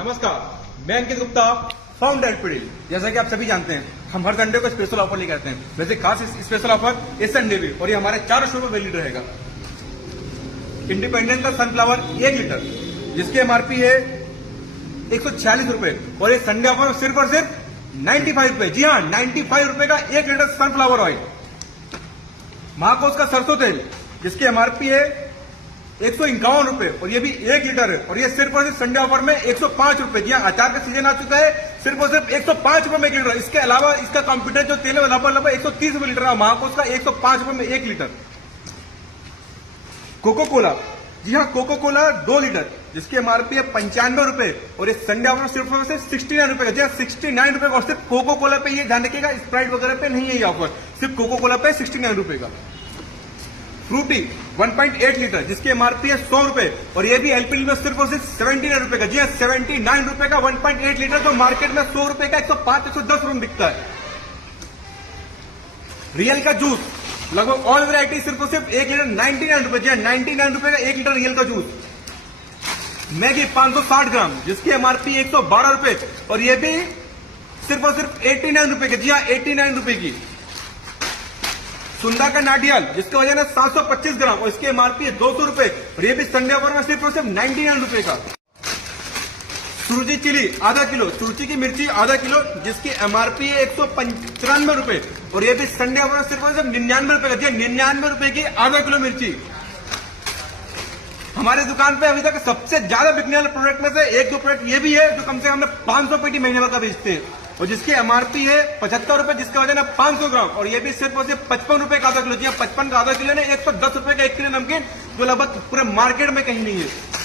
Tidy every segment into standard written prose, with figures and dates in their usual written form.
नमस्कार, मैं अंकित Gupta, founder LPD. जैसा कि आप सभी जानते हैं, हम हर संडे को स्पेशल ऑफर लेकर आते हैं। वैसे खास स्पेशल ऑफर इस संडे भी, और ये हमारे 400 रुपये वैलिड रहेगा। इंडिपेंडेंट का सनफ्लावर 1 लीटर, जिसकी एमआरपी है 146 रुपए, और ये संडे ऑफर सिर्फ और सिर्फ 95 रुपए। जी हाँ, 95 रुपए का 1 लीटर सनफ्लावर ऑयल। महाकोश का सरसों तेल, जिसकी एमआरपी है 151 रुपए, और ये भी 1 लीटर है, और ये सिर्फ और सिर्फ संडे ऑफर में 105 रुपए। जी हाँ, अचार का सीजन आ चुका है, सिर्फ और सिर्फ 105 रुपए में 1 लीटर। इसके अलावा इसका कॉम्प्यूटर जो तेल है लगभग 130 रुपए लीटर है। महाकोश का 105 रुपए में 1 लीटर। कोको कोला, जी हाँ, कोको कोला 2 लीटर, जिसकी एमआरपी है 95 रुपए, और ये संडे ऑफर सिर्फ और सिर्फ 69 रुपए का। जी हाँ, 69 रुपए का। और सिर्फ कोको कोला पे ये ध्यान रखिएगा, स्प्राइट वगैरह पे नहीं है ये ऑफर, सिर्फ कोको कोला पे 69 रुपए का। फ्रूटी 1.8 लीटर, जिसकी एमआरपी है 100 रुपए, और ये भी एलपीडी में सिर्फ और सिर्फ 79 रुपए का। जी हाँ, 79 रुपए का 1.8 लीटर, जो मार्केट में 100 रुपए का 105 110 रुपए बिकता है। रियल का जूस लगभग ऑल वैरायटी सिर्फ और सिर्फ 1 लीटर 99 रुपए। जी हाँ, 99 रुपए का 1 लीटर रियल का जूस। मैगी 560 ग्राम, जिसकी एमआरपी 112 रुपए, और ये भी सिर्फ और सिर्फ 89 रुपए की। जी हाँ, 89 रुपए की। सुंदर का नारियल, जिसका वजन है 725 ग्राम, और इसकी एमआरपी है 200 रुपए, और ये भी संडे ऑफर में सिर्फ और सिर्फ 99 रुपए का। सुरुचि चिली आधा किलो, सुरुचि की मिर्ची आधा किलो, जिसकी एमआरपी है 195 रुपए, और ये भी संडे ऑफर में सिर्फ और सिर्फ 99 रुपए का। जी 99 रुपए की आधा किलो मिर्ची। हमारे दुकान पे अभी तक सबसे ज्यादा बिकने वाले प्रोडक्ट में से 1-2 प्रोडक्ट ये भी है, जो कम से कम 500 पेटी महीने भर का बेचते हैं, और जिसकी एमआरपी है 75 रुपए, जिसका वजन है 500 ग्राम, और ये भी सिर्फ और सिर्फ 55 रुपए का आधा किलो। जी 55 का आधा किलो ने 110 रुपए का 1 किलो नमकीन, जो लगभग पूरे मार्केट में कहीं नहीं है।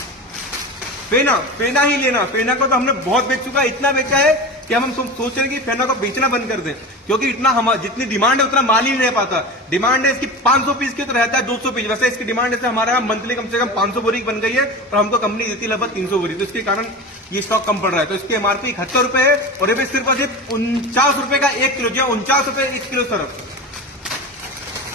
फेना ही लेना। फेना को तो हमने बहुत बेच चुका है, इतना बेचा है कि हम सोच रहे हैं कि फेना को बेचना बंद कर दें, क्योंकि इतना जितनी डिमांड है उतना माल ही नहीं रह पाता। डिमांड है इसकी 500 पीस की, तो रहता है 200 पीस। वैसे इसकी डिमांड ऐसे हमारे यहाँ मंथली कम से कम 500 बोरी बन गई है, और हमको कंपनी देती है लगभग 300 बोरी, तो इसके कारण ये स्टॉक कम पड़ रहा है। तो इसकी एमआरपी 71 रुपए है, और ये भी सिर्फ और सिर्फ 49 रुपए का 1 किलो। जो 49 रुपए 1 किलो सरफ।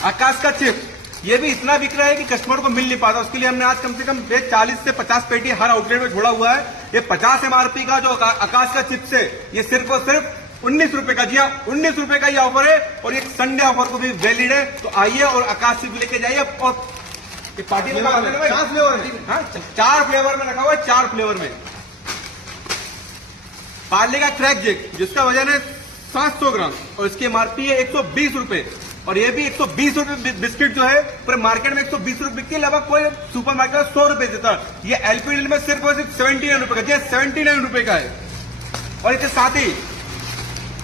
आकाश का चिप्स, ये भी इतना बिक रहा है कि कस्टमर को मिल नहीं पाता, उसके लिए हमने आज कम से कम 40 से 50 पेटी हर आउटलेट में छोड़ा हुआ है। ये 50 एमआरपी का जो आकाश का चिप्स है, ये सिर्फ और सिर्फ 19 रुपए का। जी हाँ, 19 रुपए का ये ऑफर है, और एक संडे ऑफर को भी वैलिड है। तो आइए और आकाश चिप्स लेके जाइए। और पार्टी में 4 फ्लेवर है। हाँ, 4 फ्लेवर में रखा हुआ है, 4 फ्लेवर में। पार्ले का क्रैक जेक, जिसका वजन है 700 ग्राम, और इसकी एमआरपी है 120 रुपए, और ये भी 120 रुपए बिस्किट जो है पूरे मार्केट में 120 रुपए बिकती है, लगभग कोई सुपर मार्केट में 100 रुपए देता है। ये एलपीडी में सिर्फ और सिर्फ 79 रुपए का। 79 रुपए का है। और इसके साथ ही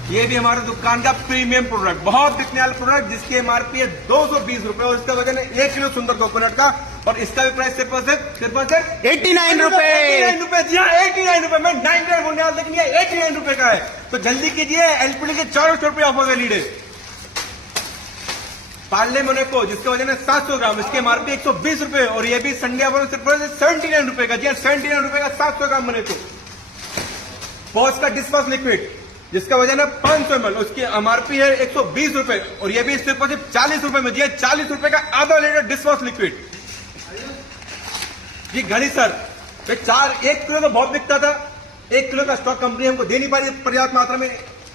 ये भी हमारे दुकान का प्रीमियम प्रोडक्ट, बहुत बिकने वाला प्रोडक्ट, जिसकी एमआरपी है 220 रुपए, और इसका वजन है 1 किलो सुंदर कोकोनट का, और इसका भी प्राइस सिर्फ और सिर्फ 89 रुपए। 89 रुपए। जी हाँ, 89 रुपए में 99 बोलने वाला, लेकिन ये 89 रुपए का है। तो जल्दी कीजिए, एलपीडी के 400 रुपए ऑफर वैलिड है। पार्ले मोनाको, जिसका वजन है 700 ग्राम, इसकी एमआरपी 120 रुपए, और ये भी संडे ऑफर सिर्फ 79 रुपए का। जी 79 रुपए का 700 ग्राम मोनाको। पॉज का डिशवॉश लिक्विड, जिसका वजन है 500 ml, उसकी एमआरपी है 120 रुपए, और ये भी सिर्फ 40 रुपए में। जी 40 रुपए का आधा लीटर डिशवॉश लिक्विड। जी घड़ी सर, 1 किलो का बहुत बिकता था, 1 किलो का स्टॉक कंपनी हमको दे नहीं पा रही पर्याप्त मात्रा में,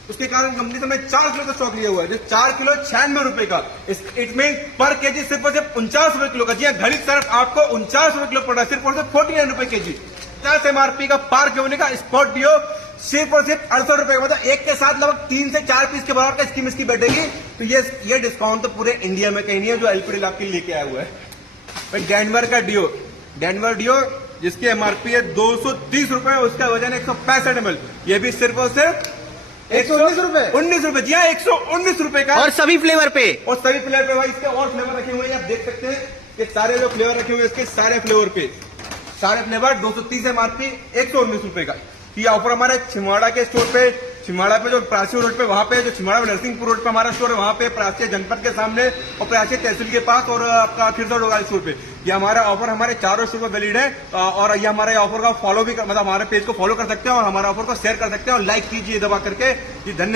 उसके कारण कंपनी से मैं 4 किलो का स्टॉक लिया हुआ है, जो 4 किलो 96 रुपए का। इट मीन पर केजी सिर्फ और सिर्फ 49 रुपए किलो का। जी घड़ी सर्फ आपको 49 रुपए किलो पड़ रहा है, सिर्फ और सिर्फ 49 रुपए केजी। 50 एमआरपी का पार्क होने का स्पॉट डिओ सिर्फ और सिर्फ 68 रुपए का। मतलब एक के साथ लगभग 3 से 4 पीस के बराबर का स्कीम इसकी बैठेगी। तो ये डिस्काउंट तो पूरे इंडिया में कहीं नहीं है, जो एलपीडी आपके लेके आया हुआ है। डेनवर का डेनवर डिओ, जिसकी एमआरपी है 230 रुपए, उसका वजन है 165 ml, ये भी सिर्फ और सिर्फ 119 रुपए। 19 रुपए। जी हाँ, 119 रुपए का, और सभी फ्लेवर पे। और सभी फ्लेवर पे भाई इसके और फ्लेवर रखे हुए हैं, आप देख सकते हैं कि सारे जो फ्लेवर रखे हुए हैं इसके सारे फ्लेवर पे, सारे फ्लेवर 230 एमआरपी 119 रुपए का। ये ऑफर हमारे छिंदवाड़ा के स्टोर पे, छिंदवाड़ा पे जो प्राची रोड पे, वहां पे जो छिंदवाड़ा नरसिंहपुर रोड पे हमारा स्टोर है, वहां पे प्राची जनपद के सामने और प्राची तहसील के पास, और आपका खिरसौड़ वाले स्टोर पे ये हमारा ऑफर हमारे 400 रुपए वैलिड है। और ये हमारे ऑफर का फॉलो भी मतलब हमारे पेज को फॉलो कर सकते हैं, और हमारे ऑफर को शेयर कर सकते हैं, और लाइक कीजिए दबा करके। जी धन्यवाद।